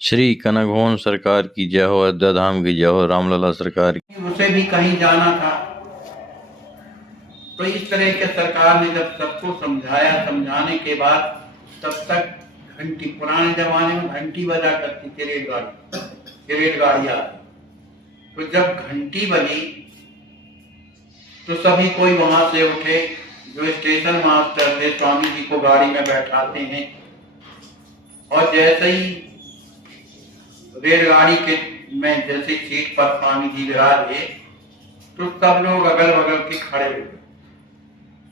श्री कनकभवन सरकार की जय हो, अयोध्या धाम की जय हो, रामलला सरकार की। उसे भी कहीं जाना था, तो इस तरह के सरकार ने जब सबको समझाया, समझाने के बाद तब तक घंटी, पुराने जमाने में घंटी बजा करती थी रेलगाड़ी आती। तो जब घंटी बजी तो सभी कोई वहां से उठे, जो स्टेशन मास्टर थे स्वामी जी को गाड़ी में बैठाते हैं, और जैसे ही रेलगाड़ी के में जैसे सीट पर स्वामी जी विराजे तो सब लोग अगल बगल के खड़े हुए।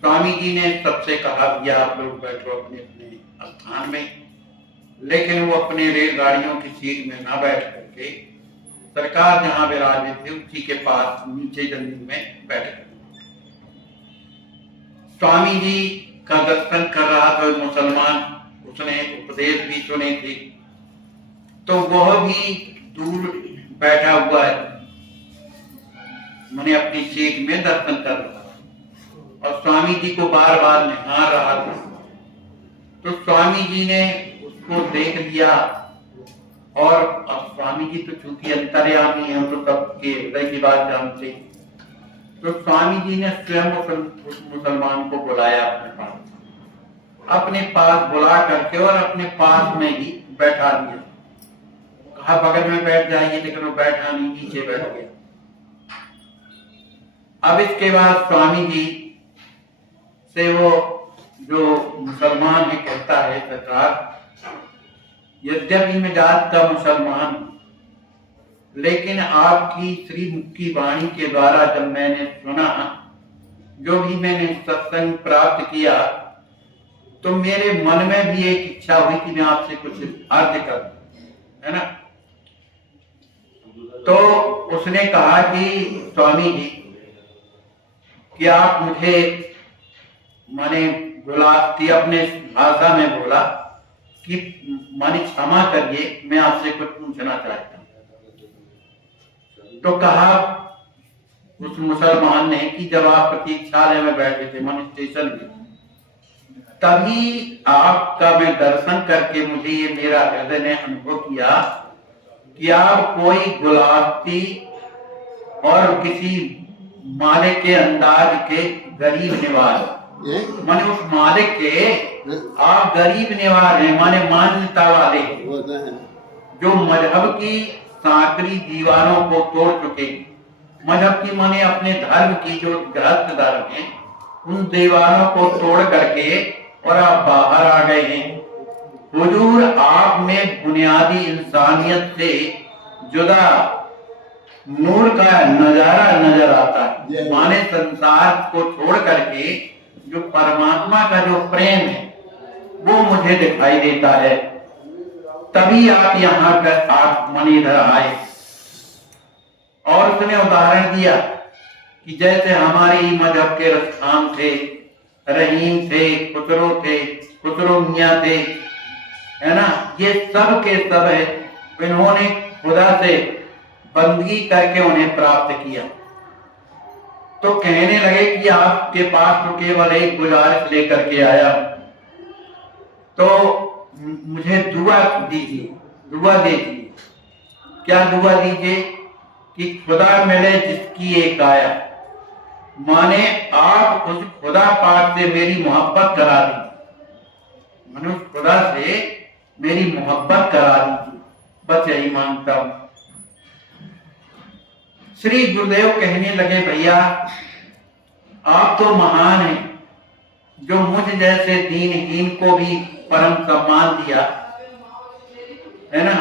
स्वामी जी ने सबसे कहा भैया आप लोग बैठो अपने अपने स्थान में, लेकिन वो अपने रेलगाड़ियों की सीट में ना बैठ करके सरकार जहां विराजे थे उसी के पास नीचे जमीन में बैठ गए। स्वामी जी का दर्शन कर रहा था मुसलमान, उसने उपदेश भी सुने थे, तो वह भी दूर बैठा हुआ है, मैंने अपनी सीट में दर्शन कर रहा था और स्वामी जी को बार बार निहार रहा था। तो स्वामी जी ने उसको देख लिया, और स्वामी जी तो चूंकि अंतर्यामी हैं तो सबके हृदय की बात जानते, तो स्वामी जी ने स्वयं उस मुसलमान को बुलाया अपने पास बुला करके और अपने पास में ही बैठा दिया। कहा बगल में बैठ जाइए, लेकिन वो बैठा नहीं, नीचे बैठ गया। अब इसके बाद स्वामी जी से वो जो मुसलमान है कहता है सरकार, यद्यपि मैं जात का मुसलमान हूं, लेकिन आपकी श्री मुख की वाणी के द्वारा जब मैंने सुना, जो भी मैंने सत्संग प्राप्त किया, तो मेरे मन में भी एक इच्छा हुई कि मैं आपसे कुछ अर्ज करूं, है ना। तो उसने कहा कि स्वामी जी कि आप मुझे माने बुलाती, अपने भाषा में बोला कि माने क्षमा करिए, मैं आपसे कुछ पूछना चाहता हूं। तो कहा उस मुसलमान ने कि जब आप प्रतीक्षालय में बैठे थे, मान स्टेशन में, तभी आपका मैं दर्शन करके मुझे ये मेरा हृदय ने अनुभव किया कि आप कोई गुलाबती और किसी मालिक के अंदाज के गरीब निवाज, माने उस मालिक के आप गरीब निवाज हैं, माने मान्यता वाले, जो मजहब की सांकड़ी दीवारों को तोड़ चुके, मजहब की माने अपने धर्म की जो गृहस्थ धर्म है उन दीवारों को तोड़ करके और आप बाहर आ गए हैं। हुजूर आप में बुनियादी इंसानियत से जुदा नूर का नजारा नजर आता है, माने संसार को छोड़ करके जो परमात्मा का जो प्रेम है वो मुझे दिखाई देता है। तभी आप यहाँ कर आप मन इधर आए। और उसने उदाहरण दिया कि जैसे हमारे मजहब के रस्ताम थे, रहीम थे, खुसरो मियाँ थे, है ना, ये सब के सब है, इन्होंने खुदा से बंदगी करके उन्हें प्राप्त किया। तो कहने लगे कि आपके पास तो केवल एक गुजारिश लेकर के आया, तो मुझे दुआ दीजिए, दुआ दीजिए। क्या दुआ दीजिए? कि खुदा मिले जिसकी एक आया, माने आप उस खुदा पाक से मेरी मोहब्बत करा दीजिए, माने उस खुदा से मेरी मोहब्बत करा दीजिए, बस यही मांगता हूं। श्री गुरुदेव कहने लगे भैया आप तो महान हैं, जो मुझ जैसे दीनहीन को भी परम सम्मान दिया, है ना।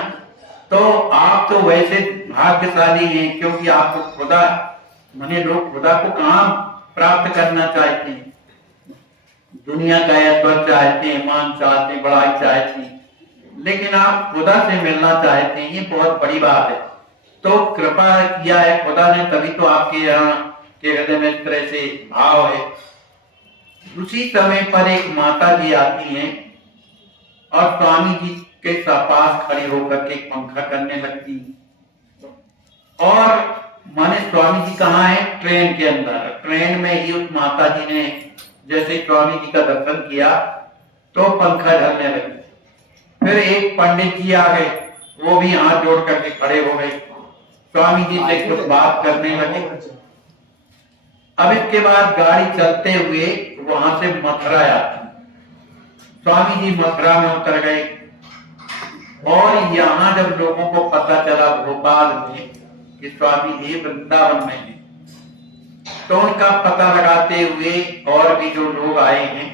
तो आप तो वैसे भाग्यशाली हैं, क्योंकि आपको खुदा, माने लोग खुदा को कहां प्राप्त करना चाहते हैं, दुनिया का ऐश्वर्य चाहते हैं, मान चाहते हैं, बड़ाई चाहते हैं, लेकिन आप खुदा से मिलना चाहते हैं, ये बहुत बड़ी बात है। तो कृपा किया है खुदा ने, तभी तो आपके यहाँ के हृदय में इस तरह से भाव है। उसी समय पर एक माता जी आती हैं और स्वामी जी के पास खड़ी होकर के पंखा करने लगती, और माने स्वामी जी कहाँ है? ट्रेन के अंदर। ट्रेन में ही उस माता जी ने जैसे स्वामी जी का दर्शन किया तो पंखा झलने लगे। फिर एक पंडित जी आ गए, वो भी हाथ जोड़ करके खड़े हो गए, स्वामी जी से कुछ बात करने लगे। अब इसके बाद गाड़ी चलते हुए वहां से मथुरा आती, स्वामी जी मथुरा में उतर गए और यहाँ जब लोगों को पता चला भोपाल में कि स्वामी जी वृंदावन में हैं, तो उनका पता लगाते हुए और भी जो लोग आए हैं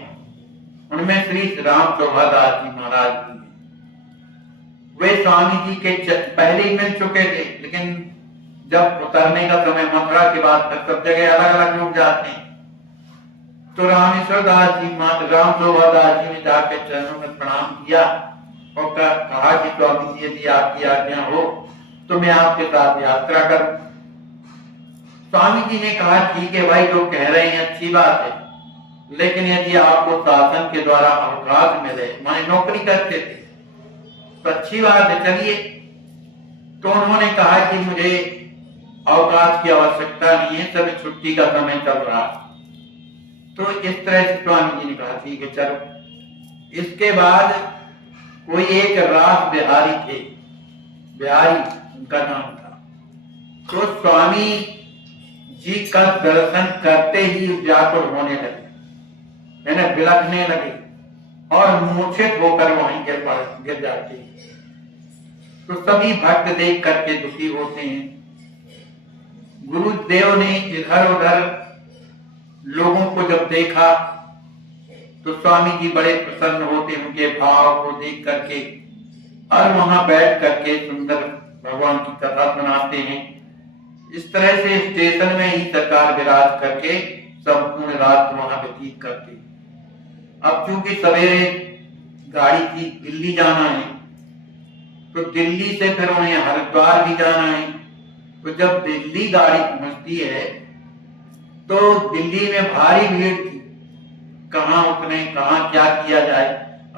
उनमें श्री राम शोभादास जी महाराज भी हैं। वे स्वामी जी के पहले ही मिल चुके थे, लेकिन जब उतरने का समय मथुरा के बाद तक सब जगह अलग अलग लोग जाते हैं, तो रामेश्वर दास जी राम शोभादास जी ने जाकर चरणों में प्रणाम किया और कहा कि स्वामी जी यदि आपकी आज्ञा हो तो मैं आपके साथ यात्रा करूं। स्वामी जी ने कहा ठीक है भाई, जो कह रहे हैं अच्छी बात है, लेकिन यदि आपको शासन के द्वारा अवकाश मिले, माने नौकरी करते थे तो अच्छी बात है, चलिए। तो उन्होंने कहा कि मुझे अवकाश की आवश्यकता नहीं है, सभी छुट्टी का समय चल रहा है। तो इस तरह से स्वामी जी ने कहा ठीक है चलो। इसके बाद कोई एक रास बिहारी थे, बिहारी उनका नाम था, तो स्वामी जी का दर्शन करते ही व्याकुल होने लगे, यानी बिलखने लगे और मूर्छित होकर वहीं गिर जाते हैं। तो सभी भक्त देख करके दुखी होते हैं। गुरुदेव ने इधर उधर लोगों को जब देखा तो स्वामी जी बड़े प्रसन्न होते, उनके भाव को देख करके, और वहां बैठ करके सुंदर भगवान की कथा सुनाते हैं। इस तरह से स्टेशन में ही सरकार विराज करके संपूर्ण रात वहां व्यतीत करते। अब चूंकि सवेरे गाड़ी थी, दिल्ली जाना है, तो दिल्ली से फिर उन्हें हरिद्वार भी जाना है। तो जब दिल्ली गाड़ी पहुंचती है तो दिल्ली में भारी भीड़ थी, कहाँ उतरे, कहाँ क्या किया जाए,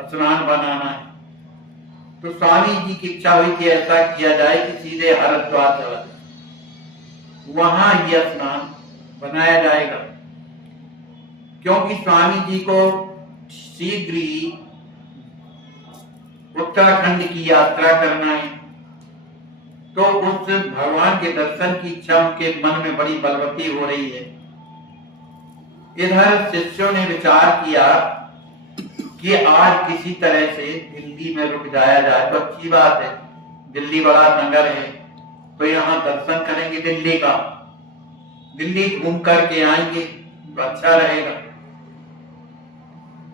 स्नान बनाना है। तो स्वामी जी की इच्छा हुई कि ऐसा किया जाए कि सीधे हरिद्वार चला जाए, वहां यह स्नान बनाया जाएगा, क्योंकि स्वामी जी को शीघ्र ही उत्तराखंड की यात्रा करना है। तो उस भगवान के दर्शन की इच्छा उनके मन में बड़ी बलवती हो रही है। इधर शिष्यों ने विचार किया कि आज किसी तरह से दिल्ली में रुक जाया जाए तो अच्छी बात है, दिल्ली बड़ा नगर है, तो यहाँ दर्शन करेंगे दिल्ली का, दिल्ली घूम करके आएंगे तो अच्छा रहेगा।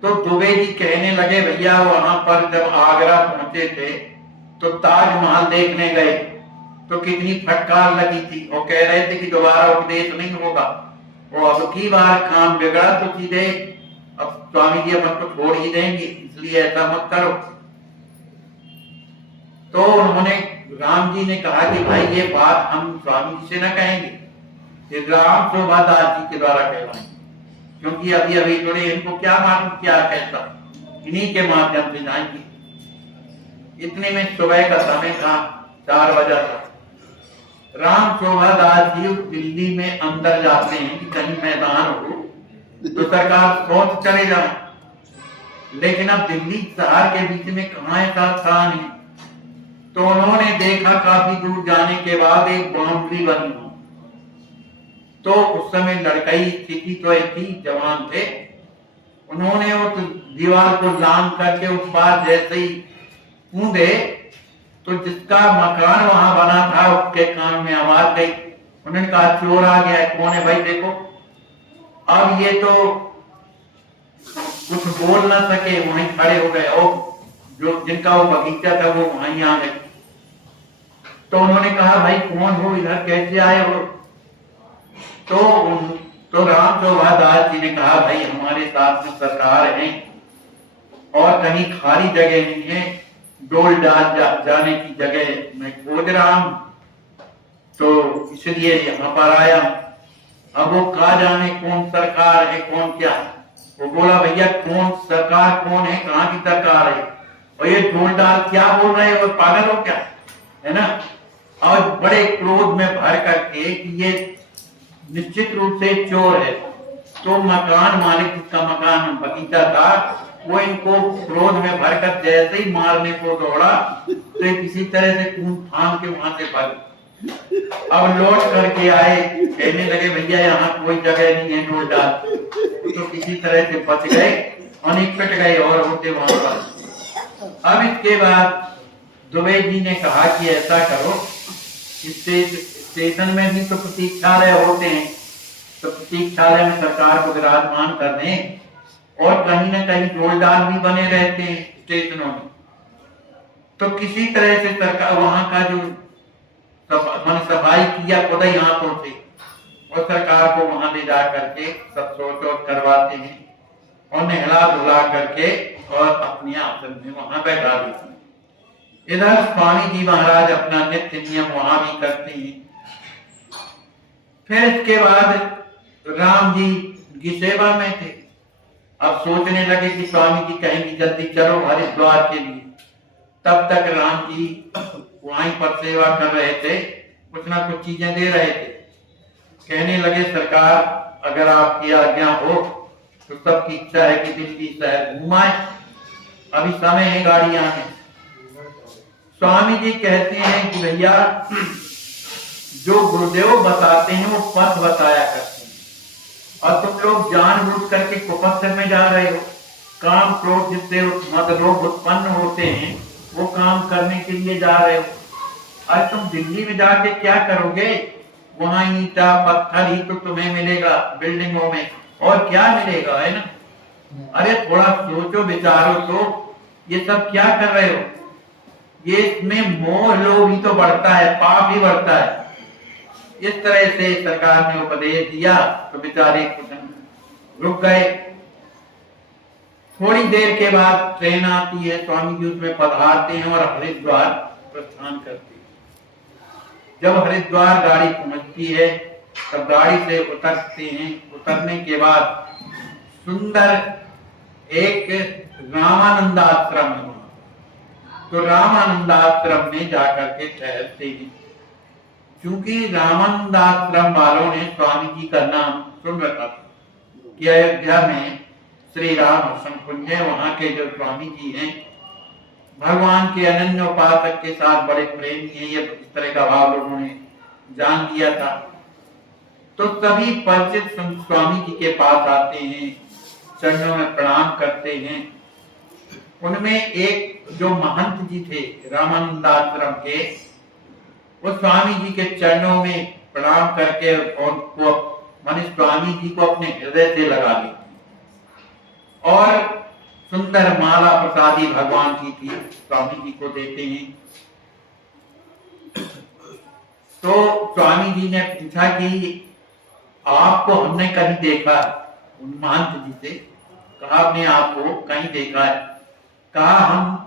तो दुबे जी कहने लगे भैया वहां पर जब आगरा पहुंचे थे तो ताजमहल देखने गए तो कितनी फटकार लगी थी, और कह रहे थे कि दोबारा उपदेश नहीं होगा, वो अब की बार काम बिगड़ा तो सीधे अब स्वामी जी अपन को छोड़ ही देंगे, इसलिए ऐसा मत करो। तो उन्होंने, राम जी ने कहा कि भाई ये बात हम स्वामी जी से न कहेंगे, ये राम शोभादास जी के द्वारा कहवाएंगे, क्योंकि अभी अभी जुड़े, इनको क्या मालूम क्या कहता, इन्हीं के माध्यम से जाएंगे। इतने में सुबह का समय था, 4 बजा था। राम शोभादास जी दिल्ली में अंदर जाते हैं कि कहीं मैदान हो तो सरकार सोच चले जाए, लेकिन अब दिल्ली शहर के बीच में कहाँ ऐसा स्थान है। तो उन्होंने देखा काफी दूर जाने के बाद एक बाउंड्री बनी हो, तो उस समय लड़कई स्थिति तो थी, जवान थे, उन्होंने उस दीवार को लांग करके उस पार जैसे ही कूदे तो जिसका मकान वहां बना था उसके कान में आवाज गई। उन्होंने कहा चोर आ गया। कौन है भाई देखो। अब ये तो कुछ बोल ना सके, वहीं खड़े हो गए, और जो जिनका वो बगीचा था वो वहीं आ गए। तो उन्होंने कहा भाई कौन हो, इधर कैसे आए हो। तो राम शोभादास जी ने कहा भाई हमारे साथ में सरकार है और कहीं खाली जगह नहीं है, डोल डाल जाने की जगह मैं खोज रहा हूं, तो इसलिए यहाँ पर आया। अब वो कहा जाने कौन सरकार है कौन क्या। वो बोला भैया कौन सरकार कौन है, कहाँ की सरकार है, और ये डोल डाल क्या बोल रहे हो, पागल हो क्या, है ना। और बड़े क्रोध में भर करके कि ये निश्चित रूप से चोर है। तो मकान मालिक जिसका मकान बगीचा था वो इनको क्रोध में भरकर जैसे ही मारने को दौड़ा तो ये किसी तरह से खून फान के वहां से भाग। अब लौट करके आए, कहने लगे भैया यहाँ कोई जगह नहीं है नोट डाल, तो किसी तरह से बच गए और निपट गए और होते वहां पर। अब इसके बाद दुबे जी ने कहा कि ऐसा करो, स्टेशन में भी तो प्रतीक्षालय होते हैं, तो प्रतीक्षालय में सरकार को विराजमान कर दें, और कहीं ना कहीं जोड़दार भी बने रहते हैं स्टेशनों में, तो किसी तरह से सरकार वहां का जो सफाई किया खुदाई हाथों से, और सरकार को वहां ले जा करके सब सोच करवाते हैं और नहला धुला करके और अपने आसन में वहां बैठा देते हैं। इधर स्वामी जी महाराज अपना नित्य नियम वहां भी करते हैं। फिर इसके बाद राम जी की सेवा में थे। अब सोचने लगे कि स्वामी जी कहेंगे जल्दी चलो हरिद्वार के लिए, तब तक राम जी वहीं पर सेवा कर रहे थे, कुछ ना कुछ चीजें दे रहे थे। कहने लगे सरकार अगर आपकी आज्ञा हो तो सबकी इच्छा है कि दिल्ली शहर घुमाए, अभी समय है गाड़ी आने। स्वामी जी कहते हैं कि भैया जो गुरुदेव बताते हैं वो पथ बताया करते हैं, और तुम लोग जानबूझ करके कुपथ में जा रहे हो। काम क्रोध जिससे मद लोग उत्पन्न होते हैं वो काम करने के लिए जा रहे हो। आज तुम दिल्ली में जाके क्या करोगे? वहां ईंटा पत्थर ही तो तुम्हें मिलेगा बिल्डिंगों में, और क्या मिलेगा, है ना? अरे थोड़ा सोचो विचारो तो, ये सब क्या कर रहे हो? ये इसमें मोह लोभ ही तो बढ़ता है, पाप ही बढ़ता है। इस तरह से सरकार ने उपदेश दिया तो बेचारे रुक गए। थोड़ी देर के बाद ट्रेन आती है, स्वामी जी उसमें पधारते हैं और हरिद्वार प्रस्थान करते हैं। जब हरिद्वार गाड़ी पहुंचती है तब गाड़ी से उतरते हैं। उतरने के बाद सुंदर एक रामानंद आश्रम है, तो रामानंद आश्रम में जाकर के ठहरते हैं। क्योंकि रामानंद आश्रम वालों ने स्वामी जी का नाम सुन रखा था कि अयोध्या में श्री राम कुंज है, वहां के जो स्वामी जी हैं भगवान के अनन्य उपासक के साथ बड़े प्रेमी हैं, ये इस तरह का भाव लोगों ने जान दिया था। तो सभी परिचित स्वामी जी के पास आते हैं, चरणों में प्रणाम करते हैं। उनमें एक जो महंत जी थे रामानंद आश्रम के, वो स्वामी जी के चरणों में प्रणाम करके और को माने स्वामी जी को अपने हृदय से लगा लेते और सुंदर माला प्रसादी भगवान की थी स्वामी जी को देते हैं। तो स्वामी जी ने पूछा कि आपको हमने कहीं देखा? उन महंत जी से कहा हमने आपको कहीं देखा है? कहा हम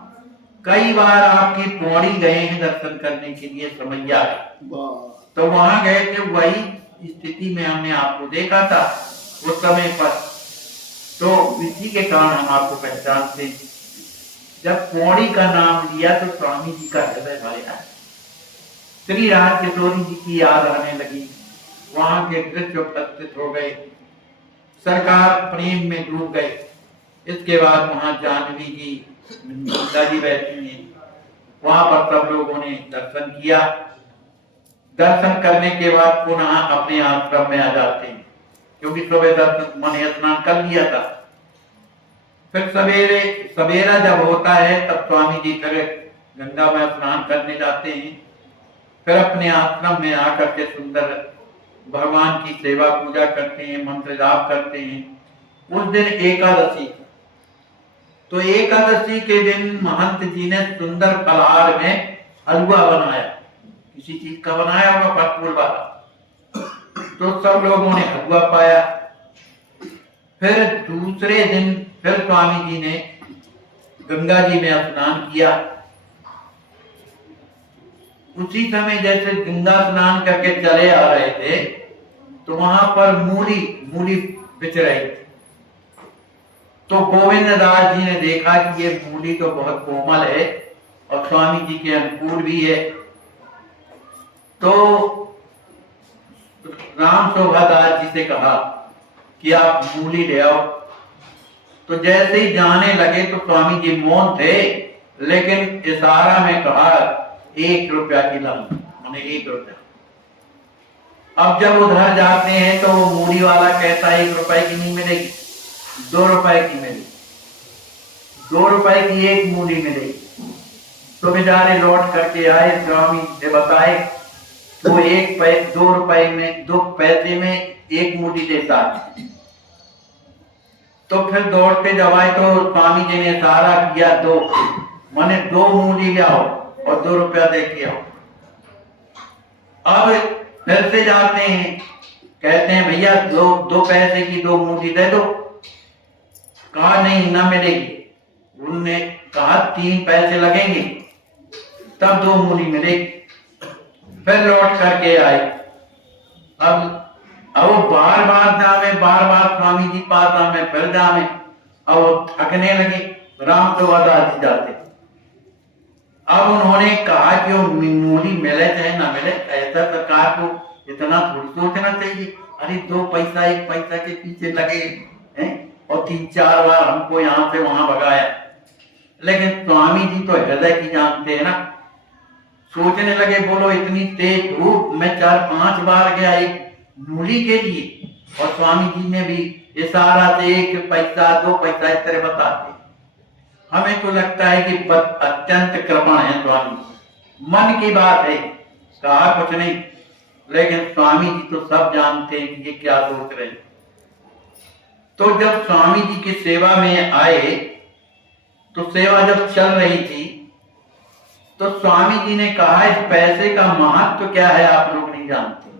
कई बार आपकी पौड़ी गए हैं दर्शन करने के लिए, समैया तो वहां गए थे, वही स्थिति में हमने आपको देखा था उस समय पर, तो इसी के कारण हम आपको पहचानते हैं। जब पौड़ी का नाम लिया तो स्वामी जी का हृदय भरा, श्री राज किशोरी जी की याद आने लगी, वहां के दृश्य उपस्थित हो गए, सरकार प्रेम में डूब गए। इसके बाद वहां जानवी जी गंगा जी बैठी हैं, वहां पर सब लोगों ने दर्शन किया। दर्शन करने के बाद पुनः अपने आश्रम में आ जाते हैं, क्योंकि सुबह दर्शन मन स्नान कर लिया था। फिर सवेरा जब होता है तब स्वामी जी फिर गंगा में स्नान करने जाते हैं। फिर अपने आश्रम में आकर के सुंदर भगवान की सेवा पूजा करते हैं, मंत्र जाप करते हैं। उस दिन एकादशी, तो एकादशी के दिन महंत जी ने सुंदर फलहार में हलवा बनाया, किसी चीज का बनाया होगा, फल वाला, तो सब लोगों ने हलवा पाया। फिर दूसरे दिन फिर स्वामी जी ने गंगा जी में स्नान किया। उसी समय जैसे गंगा स्नान करके चले आ रहे थे तो वहां पर मूली बिछ रही थी। तो गोविंद दास जी ने देखा कि ये मूली तो बहुत कोमल है और स्वामी जी के अनुकूल भी है, तो राम शोभा दास जी से कहा कि आप मूली ले आओ। तो जैसे ही जाने लगे तो स्वामी जी मौन थे, लेकिन इशारा में कहा 1 रुपया की लाल, मैंने 1 रुपया। अब जब उधर जाते हैं तो वो मूढ़ी वाला कहता है 1 रुपए की नहीं मिलेगी, 2 रुपए की मिलेगी, 2 रुपए की 1 मूढ़ी मिलेगी। तो बेचारे लौट करके आए, स्वामी से बताए, वो 2 रुपए में 2 पैसे में 1 मूढ़ी देता है। तो फिर दौड़ते जब आए तो स्वामी जी ने इशारा किया 2, माने 2 मूढ़ी ले आओ और 2 रुपया दे के आओ। अब फिर से जाते हैं, कहते हैं भैया 2 पैसे की 2 मूढ़ी दे दो। कहा नहीं, ना मिलेगी। उनने कहा 3 पैसे लगेंगे तब 2 मूढ़ी मिलेगी। फिर लौट करके आए। अब वो बार बार स्वामी जी पास आवे, फिर जावे। अब वो थकने लगे, राम तो दास जाते। अब उन्होंने कहा कि वो मूढ़ी मिले चाहे ना मिले, ऐसा सरकार को इतना थोड़ी सोचना चाहिए। अरे 2 पैसा 1 पैसा के पीछे लगे हैं और 3-4 बार हमको यहाँ से वहां भगाया। लेकिन स्वामी जी तो हृदय की जानते हैं ना। सोचने लगे, बोलो इतनी तेज धूप में 4-5 बार गया एक मूढ़ी के लिए, और स्वामी जी ने भी इशारा से 1 पैसा 2 पैसा इस तरह बताते। हमें तो लगता है कि अत्यंत कृपण है स्वामी, मन की बात है, कहा कुछ नहीं। लेकिन स्वामी जी तो सब जानते हैं कि ये क्या सोच रहे हैं। तो जब स्वामी जी की सेवा में आए तो सेवा जब चल रही थी तो स्वामी जी ने कहा इस पैसे का महत्व क्या है आप लोग नहीं जानते।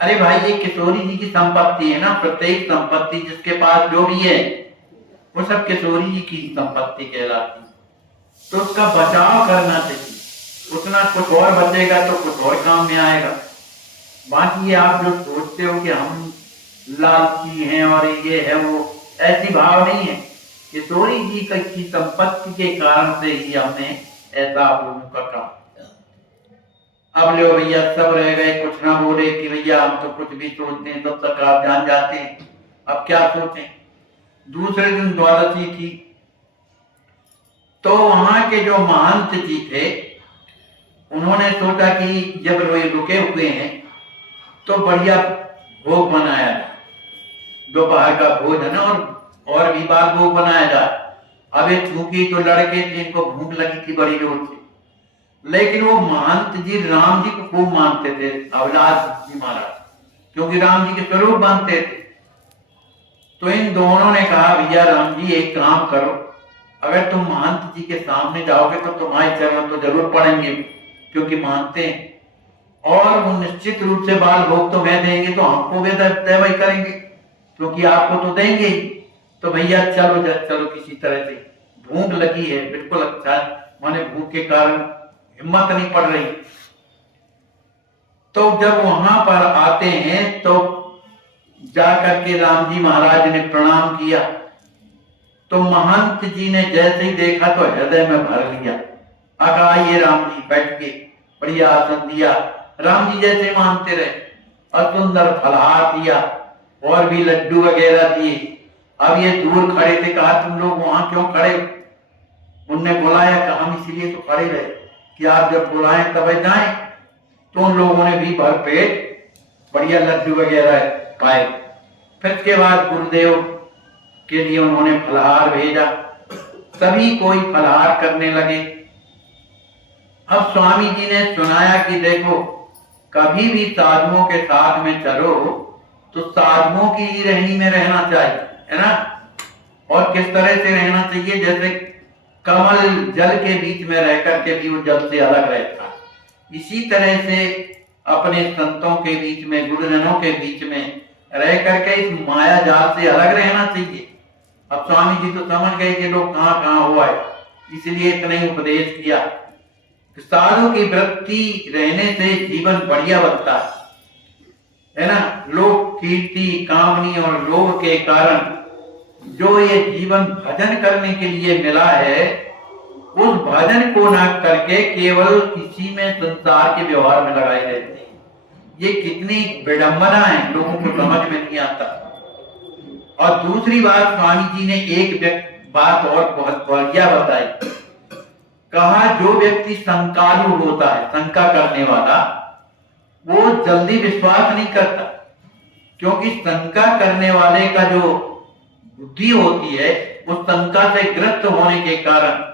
अरे भाई, ये किशोरी जी की संपत्ति है ना। प्रत्येक संपत्ति जिसके पास जो भी है वो सब किशोरी जी की संपत्ति कहलाती, तो उसका बचाव करना चाहिए। उतना कुछ और बचेगा तो कुछ और काम में आएगा। बाकी आप जो सोचते हो कि हम लालची हैं और ये है वो, ऐसी भाव नहीं है। किशोरी जी की संपत्ति के कारण से ही हमने ऐसा आप लोगों का काम। अब लो भैया, सब रह गए, कुछ ना बोले कि भैया हम तो कुछ भी सोचते हैं, तब तक आप जान जाते हैं, अब क्या सोचें। दूसरे दिन द्वादशी थी, तो वहां के जो महंत जी थे उन्होंने सोचा कि जब रुके हुए हैं तो बढ़िया भोग बनाया जाए, दोपहर का भोजन और भी बार भोग बनाया जाए। अब ये चूंकि तो लड़के थे, इनको भूख लगी थी बड़ी जोर से, लेकिन वो महंत जी राम जी को खूब मानते थे, अवलाद जी महाराज, क्योंकि राम जी के स्वरूप मानते थे। तो इन दोनों ने कहा भैया राम जी एक काम करो, अगर तुम महंत जी के सामने जाओगे तो तुम्हारे चरण तो जरूर पड़ेंगे, क्योंकि मानते हैं, और वो निश्चित रूप से बाल भोग तो मैं देंगे तो हमको भी तय करेंगे, क्योंकि आपको तो देंगे ही। तो भैया चलो किसी तरह से, भूख लगी है, बिल्कुल अच्छा है, माने भूख के कारण हिम्मत नहीं पड़ रही। तो जब वहां पर आते हैं तो जाकर के राम जी महाराज ने प्रणाम किया, तो महंत जी ने जैसे ही देखा तो हृदय में भर लिया। आइए राम जी, बैठ के बढ़िया आसन दिया, राम जी जैसे मानते रहे, और सुंदर फलहार दिया और भी लड्डू वगैरह दिए। अब ये दूर खड़े थे, कहा तुम लोग वहां क्यों खड़े? उनने बुलाया, कहा हम इसीलिए तो खड़े रहे कि आप जब बुलाएं तब जाएं। तो उन लोगों ने भी भर पेट बढ़िया लड्डू वगैरह पाए। फिर इसके बाद गुरुदेव के लिए उन्होंने फलहार भेजा, सभी कोई फलहार करने लगे। अब स्वामी जी ने सुनाया कि देखो, कभी भी साधुओं के साथ में चलो तो साधुओं की ही रहनी में रहना चाहिए, है ना। और किस तरह से रहना चाहिए, जैसे कमल जल के बीच में रह करके भी वो जल से अलग रहता है, इसी तरह से अपने संतों के बीच में, गुरुजनों के बीच में रह करके इस माया जाल से अलग रहना चाहिए। अब स्वामी जी तो समझ गए कि लोग कहाँ कहाँ हुआ है, इसलिए इतना ही उपदेश किया। साधु की वृत्ति रहने से जीवन बढ़िया बनता है ना। लोग कीर्ति, कामनी और लोभ के कारण जो ये जीवन भजन करने के लिए मिला है, उस भजन को न करके केवल इसी में संसार के व्यवहार में लगाए रहते हैं। ये कितनी विडंबना है, लोगों को समझ में नहीं आता। और दूसरी बात स्वामी जी ने एक बात और बहुत बढ़िया बताई। कहा जो व्यक्ति शंकालु होता है, शंका करने वाला, वो जल्दी विश्वास नहीं करता, क्योंकि शंका करने वाले का जो बुद्धि होती है उस शंका से ग्रस्त होने के कारण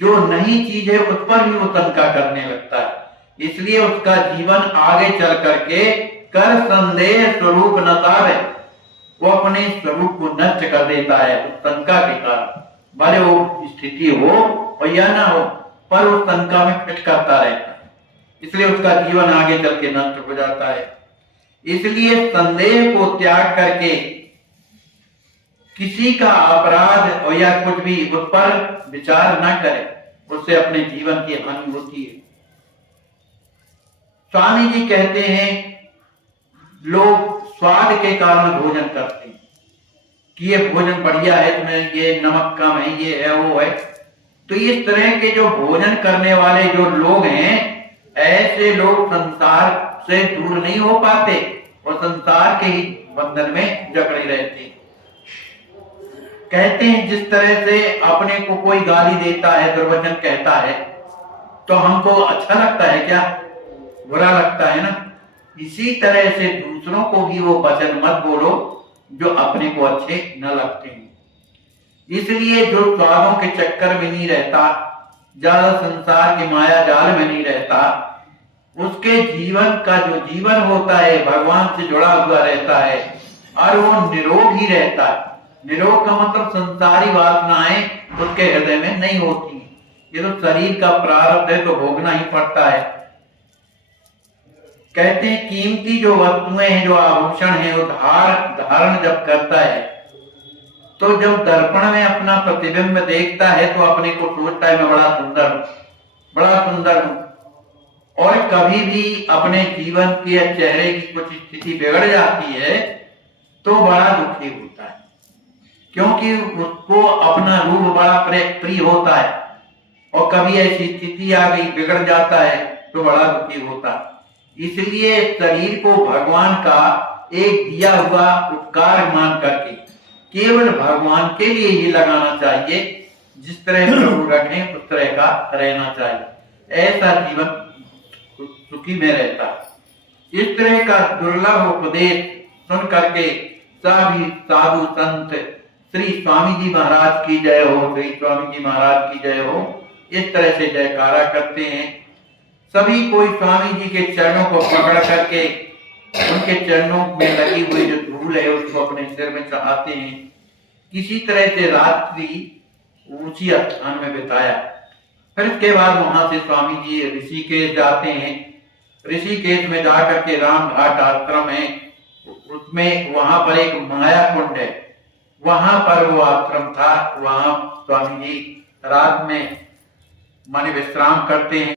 जो नई चीज है उस पर भी वो शंका करने लगता है। इसलिए उसका जीवन आगे चल करके कर संदेह स्वरूप नसावे, वो अपने स्वरूप को नष्ट कर देता है उस शंका के कारण। भले वो स्थिति हो या ना हो, पर उस शंका में फिट करता रहता है, इसलिए उसका जीवन आगे चल के नष्ट हो जाता है। इसलिए संदेह को त्याग करके किसी का अपराध और या कुछ भी उस पर विचार न करे, उससे अपने जीवन की हानि होती है। स्वामी जी कहते हैं लोग स्वाद के कारण भोजन करते हैं कि ये भोजन बढ़िया है, इसमें ये नमक कम है, ये है वो है। तो इस तरह के जो भोजन करने वाले जो लोग हैं, ऐसे लोग संसार से दूर नहीं हो पाते और संसार के ही बंधन में जकड़े रहते हैं। कहते हैं जिस तरह से अपने को कोई गाली देता है, दुर्वचन कहता है, तो हमको अच्छा लगता है क्या? बुरा लगता है ना। इसी तरह से दूसरों को भी वो वचन मत बोलो जो अपने को अच्छे न लगते हैं। इसलिए जो स्वादों के चक्कर में नहीं रहता, ज्यादा संसार के माया जाल में नहीं रहता, उसके जीवन का जो जीवन होता है भगवान से जुड़ा हुआ रहता है और वो निरोग ही रहता है। निरोग का मतलब संसारी वासनाएं उसके हृदय में नहीं होती। ये तो शरीर का प्रारब्ध है तो भोगना ही पड़ता है। कहते हैं कीमती जो वस्तुएं हैं, जो आभूषण है, वो धारण जब करता है तो जब दर्पण में अपना प्रतिबिंब देखता है तो अपने को सोचता है मैं बड़ा सुंदर हूं, बड़ा सुंदर हूं। और कभी भी अपने जीवन के चेहरे की कुछ स्थिति बिगड़ जाती है तो बड़ा दुखी होता है, क्योंकि उसको अपना रूप बड़ा प्रिय होता है। और कभी ऐसी स्थिति आ गई, बिगड़ जाता है तो बड़ा दुखी होता है। इसलिए शरीर को भगवान का एक दिया हुआ उपकार मान करके केवल भगवान के लिए ही लगाना चाहिए। जिस तरह प्रभु रखें उस तरह का रहना चाहिए, ऐसा जीवन सुखी में रहता है। इस तरह का दुर्लभ उपदेश सुन करके सभी साधु संत श्री स्वामी जी महाराज की जय हो, श्री स्वामी जी महाराज की जय हो, इस तरह से जयकारा करते हैं। सभी कोई स्वामी जी के चरणों को पकड़ करके उनके चरणों में लगी हुई जो धूल है उसको अपने सिर में चढ़ाते हैं। किसी तरह से रात्रि ऊंची स्थान में बिताया। फिर इसके बाद वहां से स्वामी जी ऋषिकेश जाते हैं। ऋषिकेश में जाकर के राम घाट आश्रम है, उसमें वहां पर एक माया कुंड है, वहां पर वो आश्रम था। वहां स्वामी जी रात में माने विश्राम करते हैं।